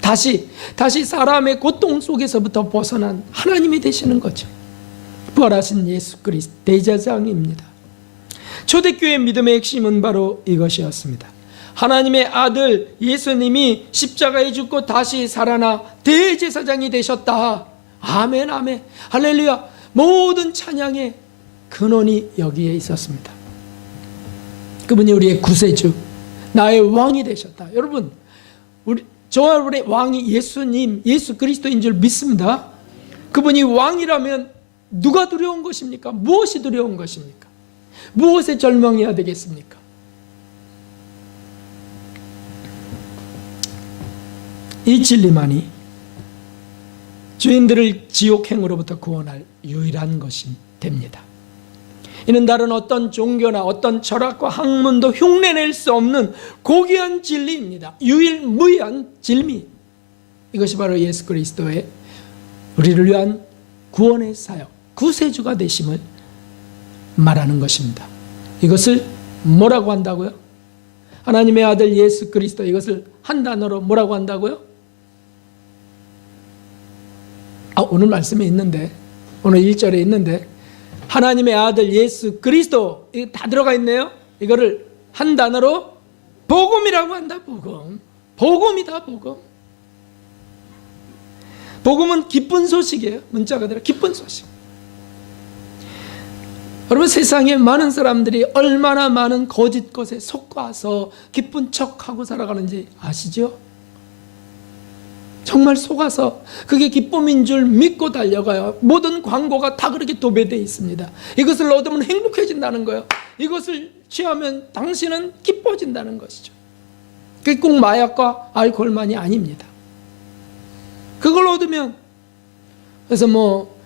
다시 사람의 고통 속에서부터 벗어난 하나님이 되시는 거죠. 부활하신 예수 그리스도 대제사장입니다. 초대교회 믿음의 핵심은 바로 이것이었습니다. 하나님의 아들 예수님이 십자가에 죽고 다시 살아나 대제사장이 되셨다. 아멘, 아멘, 할렐루야. 모든 찬양의 근원이 여기에 있었습니다. 그분이 우리의 구세주, 나의 왕이 되셨다. 여러분, 저와 여러분의 왕이 예수님, 예수 그리스도인 줄 믿습니다. 그분이 왕이라면 누가 두려운 것입니까? 무엇이 두려운 것입니까? 무엇에 절망해야 되겠습니까? 이 진리만이 죄인들을 지옥행으로부터 구원할 유일한 것이 됩니다. 이는 다른 어떤 종교나 어떤 철학과 학문도 흉내낼 수 없는 고귀한 진리입니다. 유일무이한 진리. 이것이 바로 예수 그리스도의 우리를 위한 구원의 사역, 구세주가 되심을 말하는 것입니다. 이것을 뭐라고 한다고요? 하나님의 아들 예수 그리스도, 이것을 한 단어로 뭐라고 한다고요? 오늘 말씀에 있는데, 오늘 1절에 있는데, 하나님의 아들 예수 그리스도, 이거 다 들어가 있네요. 이거를 한 단어로 복음이라고 한다. 복음. 복음이다. 복음. 복음은 기쁜 소식이에요. 문자 그대로 기쁜 소식. 여러분, 세상에 많은 사람들이 얼마나 많은 거짓 것에 속아서 기쁜 척하고 살아가는지 아시죠? 정말 속아서 그게 기쁨인 줄 믿고 달려가요. 모든 광고가 다 그렇게 도배되어 있습니다. 이것을 얻으면 행복해진다는 거예요. 이것을 취하면 당신은 기뻐진다는 것이죠. 그게 꼭 마약과 알코올만이 아닙니다. 그걸 얻으면, 그래서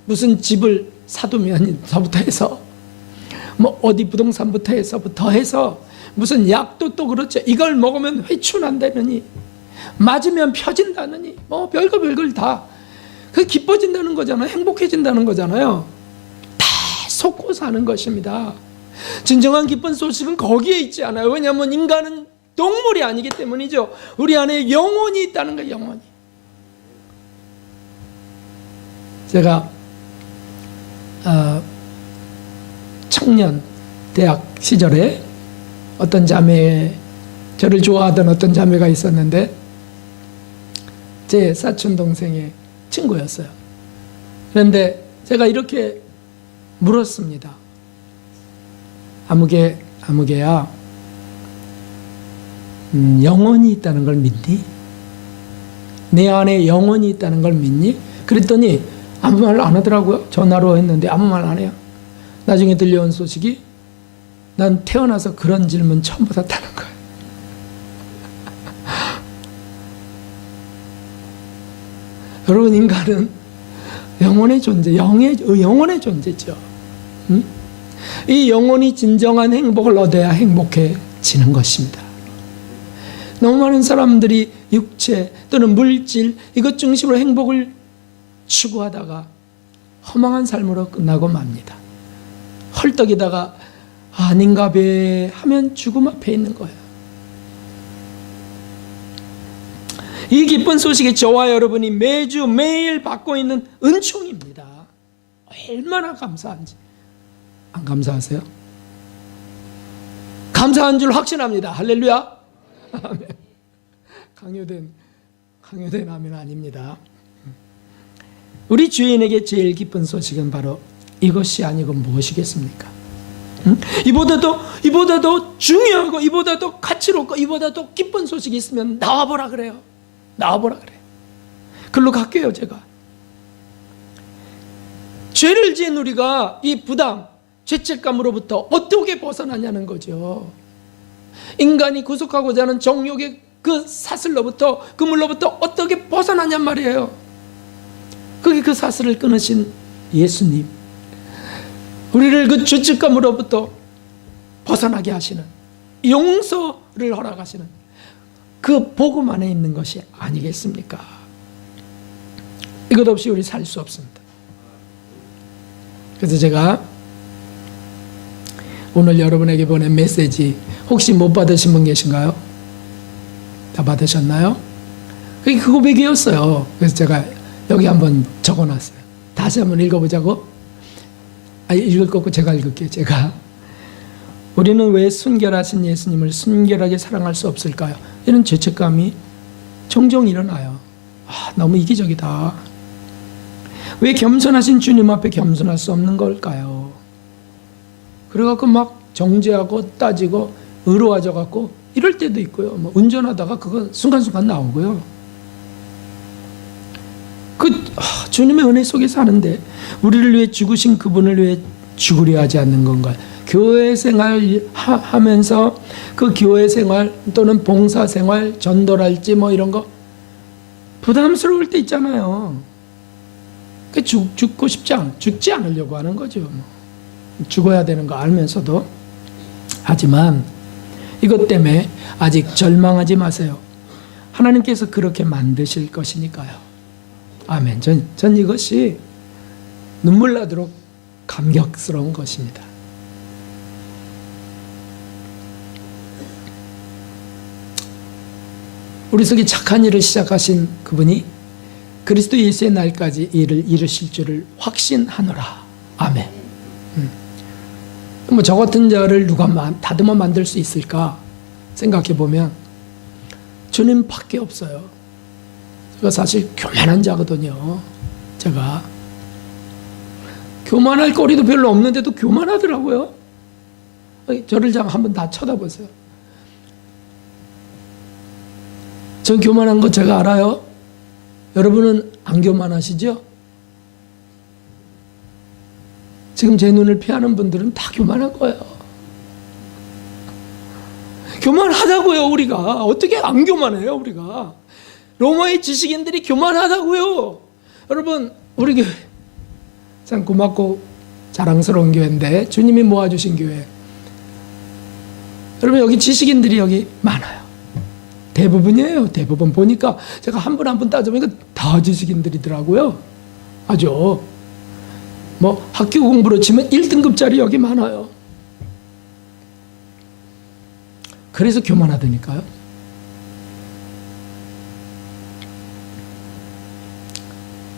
무슨 집을 사두면서부터 해서 어디 부동산부터 해서 무슨 약도 또 그렇죠. 이걸 먹으면 회춘한다느니, 맞으면 펴진다느니, 별걸 다. 그게 기뻐진다는 거잖아요. 행복해진다는 거잖아요. 다 속고 사는 것입니다. 진정한 기쁜 소식은 거기에 있지 않아요. 왜냐하면 인간은 동물이 아니기 때문이죠. 우리 안에 영혼이 있다는 거예요. 영혼이. 제가 청년 대학 시절에 어떤 자매, 저를 좋아하던 어떤 자매가 있었는데 제 사촌 동생의 친구였어요. 그런데 제가 이렇게 물었습니다. 아무개야, 영혼이 있다는 걸 믿니? 내 안에 영혼이 있다는 걸 믿니? 그랬더니 아무 말 안 하더라고요. 전화로 했는데 아무 말 안 해요. 나중에 들려온 소식이, 난 태어나서 그런 질문 처음 받았다는 거예요. 여러분, 인간은 영혼의 존재, 영혼의 존재죠. 이 영혼이 진정한 행복을 얻어야 행복해지는 것입니다. 너무 많은 사람들이 육체 또는 물질, 이것 중심으로 행복을 추구하다가 허망한 삶으로 끝나고 맙니다. 헐떡이다가 아닌가 배 하면 죽음 앞에 있는 거예요. 이 기쁜 소식이 저와 여러분이 매주 매일 받고 있는 은총입니다. 얼마나 감사한지. 안 감사하세요? 감사한 줄 확신합니다. 할렐루야. 아멘. 강요된 아멘 아닙니다. 우리 주인에게 제일 기쁜 소식은 바로 이것이 아니고 무엇이겠습니까? 이보다도 중요하고, 이보다도 가치롭고, 이보다도 기쁜 소식이 있으면 나와보라 그래요. 나와보라 그래. 글로 갈게요, 제가. 죄를 지은 우리가 이 부담, 죄책감으로부터 어떻게 벗어나냐는 거죠. 인간이 구속하고자 하는 정욕의 그 사슬로부터, 그 물로부터 어떻게 벗어나냔 말이에요. 그게 그 사슬을 끊으신 예수님, 우리를 그 죄책감으로부터 벗어나게 하시는, 용서를 허락하시는 그 복음 안에 있는 것이 아니겠습니까? 이것 없이 우리 살 수 없습니다. 그래서 제가 오늘 여러분에게 보낸 메시지 혹시 못 받으신 분 계신가요? 다 받으셨나요? 그게 그 고백이었어요. 그래서 제가 여기 한번 적어놨어요. 다시 한번 읽어보자고. 읽을 거고 제가 읽을게요. 제가. 우리는 왜 순결하신 예수님을 순결하게 사랑할 수 없을까요? 이런 죄책감이 종종 일어나요. 너무 이기적이다. 왜 겸손하신 주님 앞에 겸손할 수 없는 걸까요? 그래갖고 막 정죄하고 따지고 의로워져갖고 이럴 때도 있고요. 운전하다가 그거 순간순간 나오고요. 주님의 은혜 속에 사는데 우리를 위해 죽으신 그분을 위해 죽으려 하지 않는 건가요? 교회 생활 하면서 그 교회 생활 또는 봉사 생활, 전도랄지 이런 거 부담스러울 때 있잖아요. 죽지 않으려고 하는 거죠. 죽어야 되는 거 알면서도. 하지만 이것 때문에 아직 절망하지 마세요. 하나님께서 그렇게 만드실 것이니까요. 아멘. 전 이것이 눈물 나도록 감격스러운 것입니다. 우리 속에 착한 일을 시작하신 그분이 그리스도 예수의 날까지 일을 이루실 줄을 확신하노라. 아멘. 뭐 저 같은 자를 누가 다듬어 만들 수 있을까 생각해 보면 주님밖에 없어요. 제가 사실 교만한 자거든요. 제가 교만할 거리도 별로 없는데도 교만하더라고요. 저를 한번 다 쳐다보세요. 전 교만한 거 제가 알아요. 여러분은 안 교만하시죠? 지금 제 눈을 피하는 분들은 다 교만한 거예요. 교만하다고요, 우리가. 어떻게 안 교만해요, 우리가. 로마의 지식인들이 교만하다고요. 여러분, 우리 교회 참 고맙고 자랑스러운 교회인데 주님이 모아주신 교회. 여러분, 여기 지식인들이 여기 많아요. 대부분이에요. 대부분 보니까 제가 한 분 한 분 따져보니까 다 지식인들이더라고요. 아주 뭐 학교 공부로 치면 1등급짜리 여기 많아요. 그래서 교만하다니까요.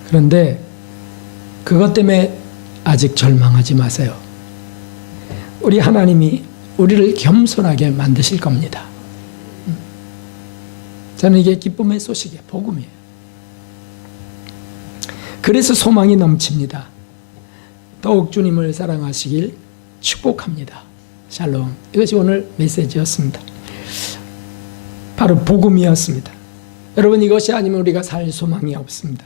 그런데 그것 때문에 아직 절망하지 마세요. 우리 하나님이 우리를 겸손하게 만드실 겁니다. 저는 이게 기쁨의 소식이에요. 복음이에요. 그래서 소망이 넘칩니다. 더욱 주님을 사랑하시길 축복합니다. 샬롬. 이것이 오늘 메시지였습니다. 바로 복음이었습니다. 여러분, 이것이 아니면 우리가 살 소망이 없습니다.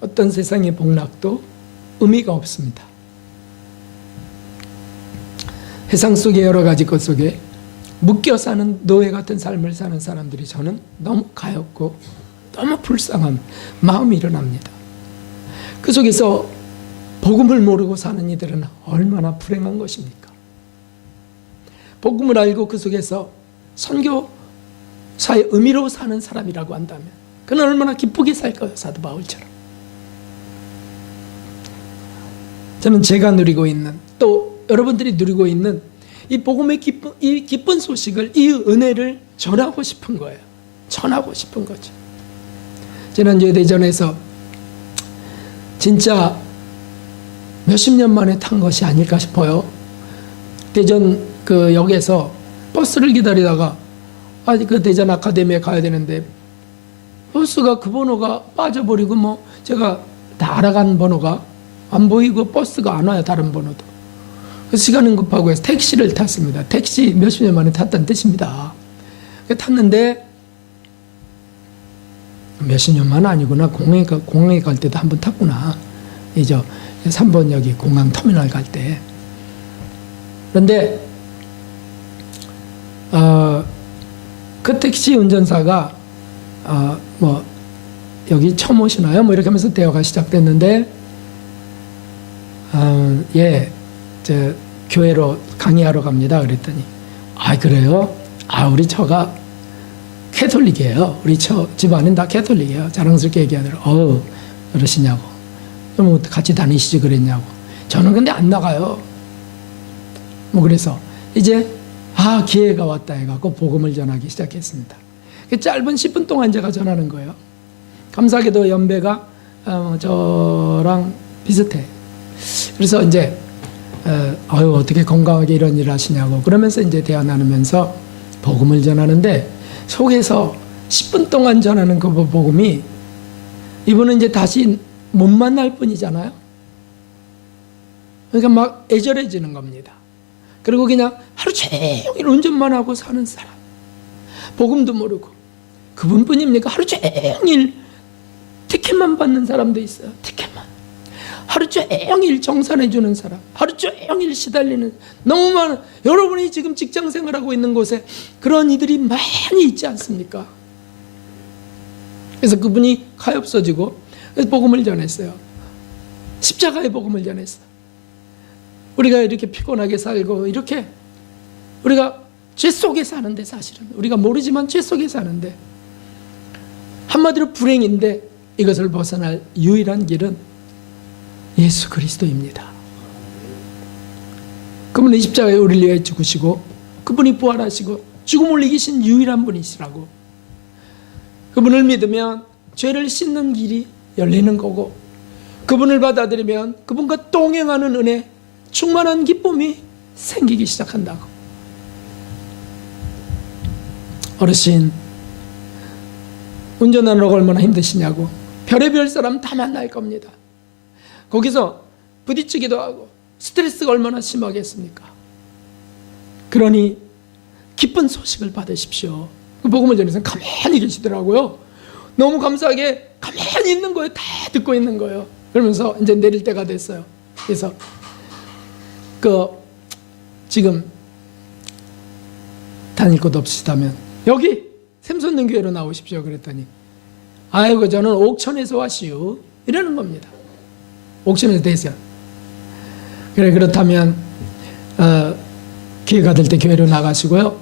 어떤 세상의 복락도 의미가 없습니다. 세상 속의 여러 가지 것 속에 묶여 사는 노예 같은 삶을 사는 사람들이 저는 너무 가엾고 너무 불쌍한 마음이 일어납니다. 그 속에서 복음을 모르고 사는 이들은 얼마나 불행한 것입니까? 복음을 알고 그 속에서 선교사의 의미로 사는 사람이라고 한다면 그는 얼마나 기쁘게 살까요? 사도 바울처럼. 저는 제가 누리고 있는, 또 여러분들이 누리고 있는 이 복음의 이 기쁜 소식을, 이 은혜를 전하고 싶은 거예요. 전하고 싶은 거죠. 지난주에 대전에서 진짜 몇십 년 만에 탄 것이 아닐까 싶어요. 대전 그 역에서 버스를 기다리다가 그 대전 아카데미에 가야 되는데 버스가 그 번호가 빠져버리고 뭐 제가 다 알아간 번호가 안 보이고 버스가 안 와요. 다른 번호도. 그 시간은 급하고 해서 택시를 탔습니다. 택시 몇십 년 만에 탔다는 뜻입니다. 탔는데 몇십 년만 아니구나. 공항에 갈 때도 한 번 탔구나. 이제 3번 여기 공항 터미널 갈 때. 그런데 그 택시 운전사가 뭐 여기 처음 오시나요? 뭐 이렇게 하면서 대화가 시작됐는데 예, 저 교회로 강의하러 갑니다. 그랬더니 그래요? 우리 처가 캐톨릭이에요. 우리 처 집안은 다 캐톨릭이에요. 자랑스럽게 얘기하더라고요. 그러시냐고. 그럼 같이 다니시지 그랬냐고. 저는 근데 안 나가요. 뭐 그래서 이제 기회가 왔다 해갖고 복음을 전하기 시작했습니다. 짧은 10분 동안 제가 전하는 거예요. 감사하게도 연배가 저랑 비슷해. 그래서 이제 어떻게 건강하게 이런 일을 하시냐고 그러면서 이제 대화 나누면서 복음을 전하는데 속에서 10분 동안 전하는 그 복음이 이분은 이제 다시 못 만날 뿐이잖아요. 그러니까 막 애절해지는 겁니다. 그리고 그냥 하루 종일 운전만 하고 사는 사람. 복음도 모르고. 그분뿐입니까? 하루 종일 티켓만 받는 사람도 있어요. 티켓만. 하루 종일 정산해 주는 사람. 하루 종일 시달리는. 너무 많은. 여러분이 지금 직장 생활하고 있는 곳에 그런 이들이 많이 있지 않습니까? 그래서 그분이 가엾어지고 그래서 복음을 전했어요. 십자가의 복음을 전했어요. 우리가 이렇게 피곤하게 살고 이렇게 우리가 죄 속에 사는데, 사실은 우리가 모르지만 죄 속에 사는데, 한마디로 불행인데 이것을 벗어날 유일한 길은 예수 그리스도입니다. 그분은 십자가에 우리를 위해 죽으시고 그분이 부활하시고 죽음을 이기신 유일한 분이시라고. 그분을 믿으면 죄를 씻는 길이 열리는 거고, 그분을 받아들이면 그분과 동행하는 은혜, 충만한 기쁨이 생기기 시작한다고. 어르신, 운전하는 거 얼마나 힘드시냐고. 별의별 사람 다 만날 겁니다. 거기서 부딪히기도 하고 스트레스가 얼마나 심하겠습니까? 그러니 기쁜 소식을 받으십시오. 복음을 전해서 가만히 계시더라고요. 너무 감사하게 가만히 있는 거예요. 다 듣고 있는 거예요. 그러면서 이제 내릴 때가 됐어요. 그래서 지금 다닐 곳 없으시다면 여기 샘솟는 교회로 나오십시오. 그랬더니 아이고, 저는 옥천에서 왔시오, 이러는 겁니다. 옥천에서 대서. 그래, 그렇다면 기회가 될 때 교회로 나가시고요.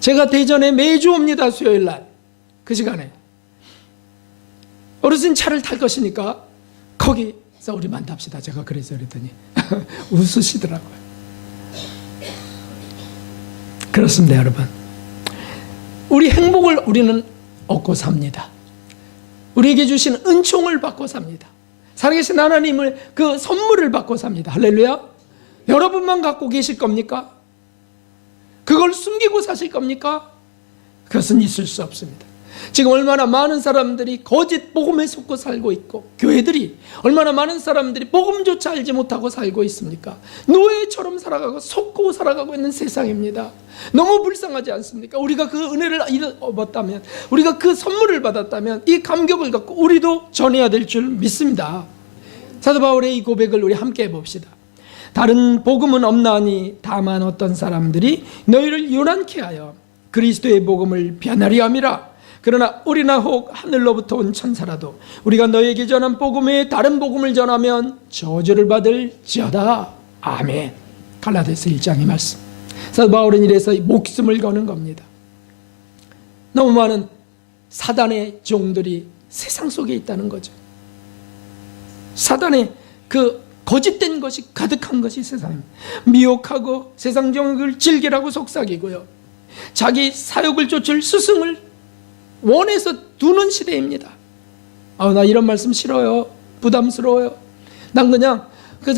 제가 대전에 매주 옵니다. 수요일날 그 시간에 어르신 차를 탈 것이니까 거기서 우리 만납시다. 제가 그래서 그랬더니 웃으시더라고요. 그렇습니다, 여러분. 우리 행복을 우리는 얻고 삽니다. 우리에게 주신 은총을 받고 삽니다. 살아계신 하나님을, 그 선물을 받고 삽니다. 할렐루야. 여러분만 갖고 계실 겁니까? 그걸 숨기고 사실 겁니까? 그것은 있을 수 없습니다. 지금 얼마나 많은 사람들이 거짓 복음에 속고 살고 있고, 교회들이 얼마나 많은 사람들이 복음조차 알지 못하고 살고 있습니까? 노예처럼 살아가고 속고 살아가고 있는 세상입니다. 너무 불쌍하지 않습니까? 우리가 그 은혜를 얻었다면, 우리가 그 선물을 받았다면 이 감격을 갖고 우리도 전해야 될 줄 믿습니다. 사도 바울의 이 고백을 우리 함께 해봅시다. 다른 복음은 없나니 다만 어떤 사람들이 너희를 요란케 하여 그리스도의 복음을 변하리 함이라. 그러나 우리나 혹 하늘로부터 온 천사라도 우리가 너희에게 전한 복음 외에 다른 복음을 전하면 저주를 받을지어다. 아멘. 갈라디아서 1장의 말씀. 사도 바울은 이래서 목숨을 거는 겁니다. 너무 많은 사단의 종들이 세상 속에 있다는 거죠. 사단의 그 거짓된 것이 가득한 것이 세상입니다. 미혹하고 세상 정욕을 즐기라고 속삭이고요, 자기 사욕을 쫓을 스승을 원해서 두는 시대입니다. 나 이런 말씀 싫어요. 부담스러워요. 난 그냥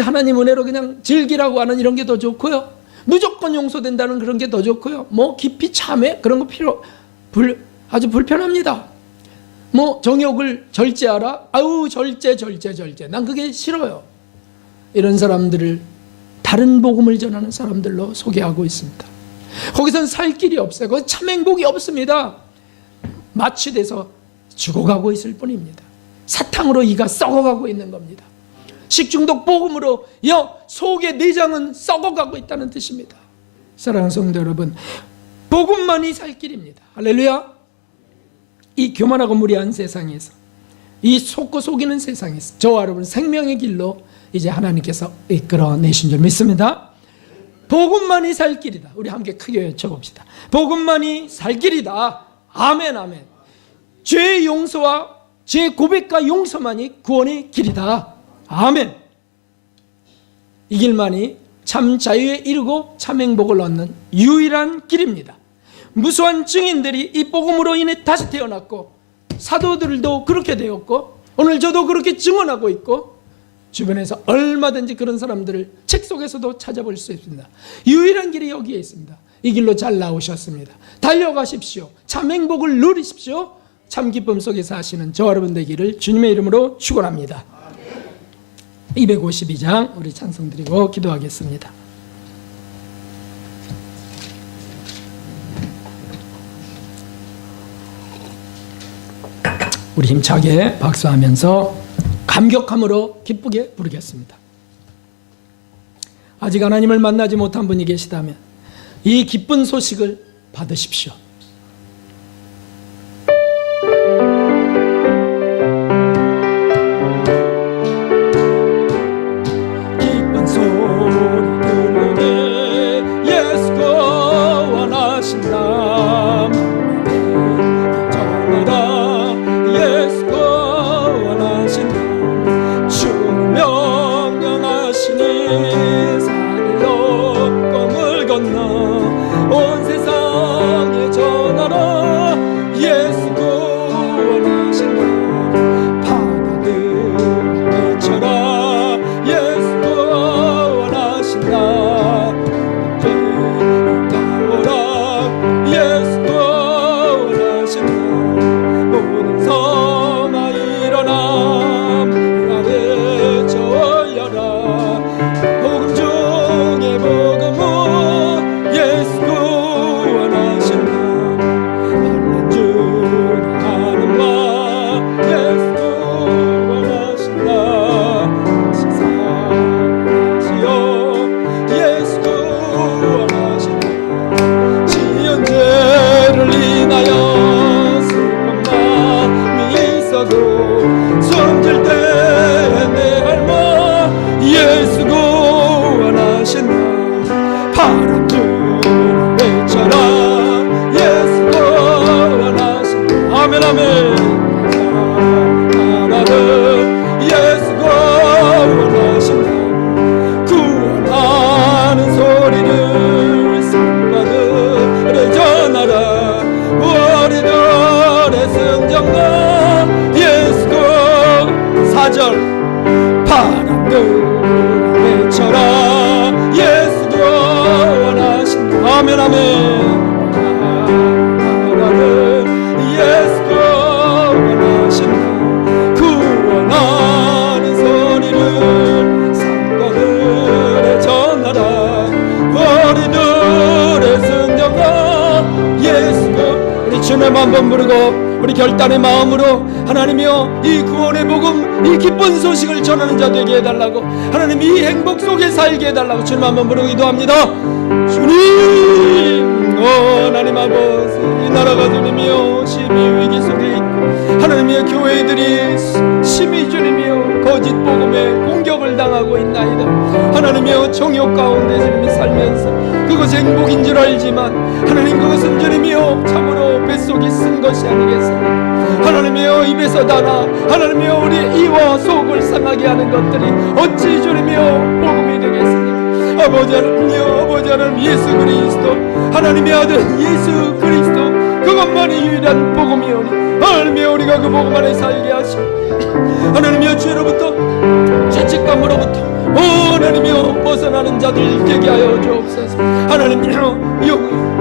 하나님 은혜로 그냥 즐기라고 하는 이런 게 더 좋고요, 무조건 용서된다는 그런 게 더 좋고요, 깊이 참회 그런 거 아주 불편합니다. 정욕을 절제하라. 절제. 난 그게 싫어요. 이런 사람들을 다른 복음을 전하는 사람들로 소개하고 있습니다. 거기선 살 길이 없어요. 거기 참 행복이 없습니다. 마취돼서 죽어가고 있을 뿐입니다. 사탕으로 이가 썩어가고 있는 겁니다. 식중독 복음으로 속의 내장은 썩어가고 있다는 뜻입니다. 사랑하는 성도 여러분, 복음만이 살 길입니다. 할렐루야. 이 교만하고 무리한 세상에서, 이 속고 속이는 세상에서 저와 여러분 생명의 길로 이제 하나님께서 이끌어내신 줄 믿습니다. 복음만이 살 길이다. 우리 함께 크게 외쳐봅시다. 복음만이 살 길이다. 아멘, 아멘. 죄의 용서와 죄의 고백과 용서만이 구원의 길이다. 아멘. 이 길만이 참 자유에 이르고 참 행복을 얻는 유일한 길입니다. 무수한 증인들이 이 복음으로 인해 다시 태어났고, 사도들도 그렇게 되었고, 오늘 저도 그렇게 증언하고 있고, 주변에서 얼마든지 그런 사람들을 책 속에서도 찾아볼 수 있습니다. 유일한 길이 여기에 있습니다. 이 길로 잘 나오셨습니다. 달려가십시오. 참 행복을 누리십시오. 참 기쁨 속에 사시는 저와 여러분 되기를 주님의 이름으로 축원합니다. 252장 우리 찬송 드리고 기도하겠습니다. 우리 힘차게 박수하면서 감격함으로 기쁘게 부르겠습니다. 아직 하나님을 만나지 못한 분이 계시다면 이 기쁜 소식을 받으십시오. 기쁜 소리 이름 한번 부르고 우리 결단의 마음으로 하나님이여 이 구원의 복음, 이 기쁜 소식을 전하는 자 되게 해달라고, 하나님 이 행복 속에 살게 해달라고 주님 한번 부르고 기도합니다. 주님, 하나님 아버지, 이 나라가 주님이여 심히 위기 속에 있고, 하나님이여 교회들이 심히 주님이여 거짓 복음에 공격을 당하고 있나이다. 하나님이여 정욕 가운데 주님이 살면서 그것이 행복인 줄 알지만 하나님 그것은 주님이여 참으로 뱃속이 쓴 것이 아니겠습니까? 하나님이여 입에서 나나 하나님이여 우리 이와 속을 상하게 하는 것들이 어찌 주님이여 복음이 되겠습니까? 아버지 하나님이여, 아버지 하나님 예수 그리스도, 하나님의 아들 예수 그리스도, 그것만이 유일한 복음이오니 하나님이여 우리가 그 복음 안에 살게 하시고, 하나님이여 죄로부터 죄책감으로부터 하나님이여 벗어나는 자들 되게 하여 주옵소서. 하나님이여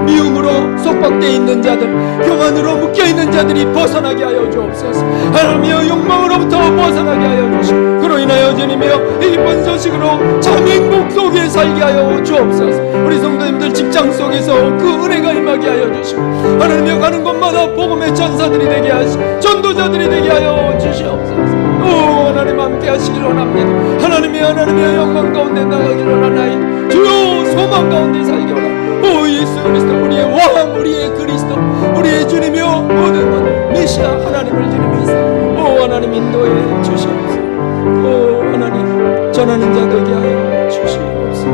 미움으로 속박되어 있는 자들, 교만으로 묶여있는 자들이 벗어나게 하여 주옵소서. 하나님이여 욕망으로부터 벗어나게 하여 주시고, 그로 인하여 주님이여 이 기쁜 소식으로 참 행복 속에 살게 하여 주옵소서. 우리 성도님들 직장 속에서 그 은혜가 임하게 하여 주시고, 하나님이여 가는 곳마다 복음의 전사들이 되게 하시고 전도자들이 되게 하여 주시옵소서. 하나님 함께 하시길 원합니다. 하나님이여 영광 가운데 나가길 원하나이다. 주여 소망 가운데 살기 원합니다. 예수 그리스도 우리의 왕, 우리의 그리스도, 우리의 주님이여 모든 것 메시아 하나님을 주님이 있어. 하나님 인도해 주시옵소서. 하나님 전하는 자 되게 하여 주시옵소서.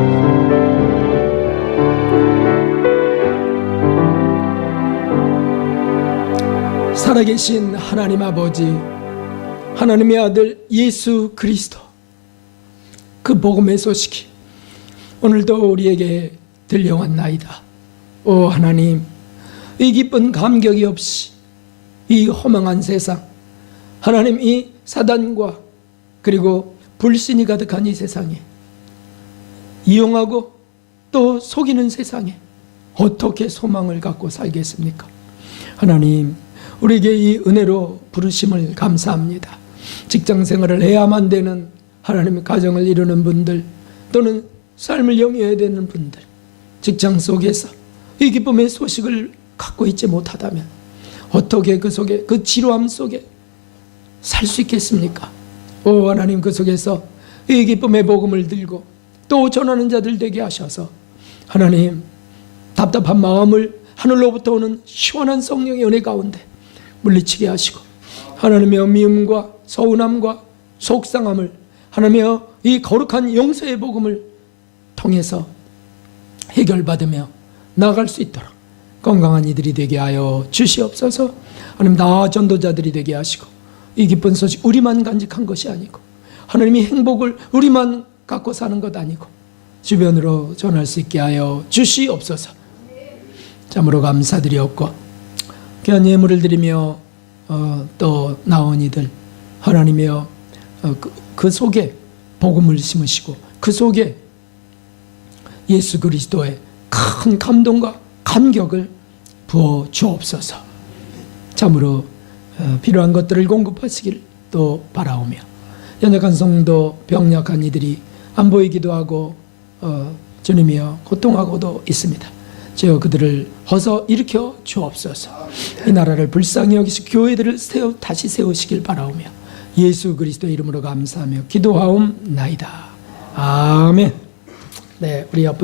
살아계신 하나님 아버지, 하나님의 아들 예수 그리스도, 그 복음의 소식이 오늘도 우리에게 들려왔나이다. 하나님, 이 기쁜 감격이 없이 이 허망한 세상, 하나님 이 사단과 그리고 불신이 가득한 이 세상에, 이용하고 또 속이는 세상에 어떻게 소망을 갖고 살겠습니까? 하나님, 우리에게 이 은혜로 부르심을 감사합니다. 직장 생활을 해야만 되는, 하나님의 가정을 이루는 분들, 또는 삶을 영위해야 되는 분들, 직장 속에서 이 기쁨의 소식을 갖고 있지 못하다면 어떻게 그 속에, 그 지루함 속에 살 수 있겠습니까? 하나님, 그 속에서 이 기쁨의 복음을 들고 또 전하는 자들 되게 하셔서 하나님 답답한 마음을 하늘로부터 오는 시원한 성령의 은혜 가운데 물리치게 하시고, 하나님의 미움과 서운함과 속상함을 하나님의 이 거룩한 용서의 복음을 통해서 해결받으며 나아갈 수 있도록 건강한 이들이 되게 하여 주시옵소서. 하나님, 다 전도자들이 되게 하시고, 이 기쁜 소식 우리만 간직한 것이 아니고, 하나님이 행복을 우리만 갖고 사는 것 아니고 주변으로 전할 수 있게 하여 주시옵소서. 참으로 감사드리옵고, 귀한 예물을 드리며 또 나온 이들 하나님이여, 그 속에 복음을 심으시고 그 속에 예수 그리스도의 큰 감동과 감격을 부어 주옵소서. 참으로 필요한 것들을 공급하시길 또 바라오며, 연약한 성도, 병약한 이들이 안 보이기도 하고 주님이여 고통하고도 있습니다. 주여 그들을 어서 일으켜 주옵소서. 이 나라를 불쌍히 여기시 교회들을 다시 세우시길 바라오며 예수 그리스도 이름으로 감사하며 기도하옵나이다. 아멘. 네, 우리 옆분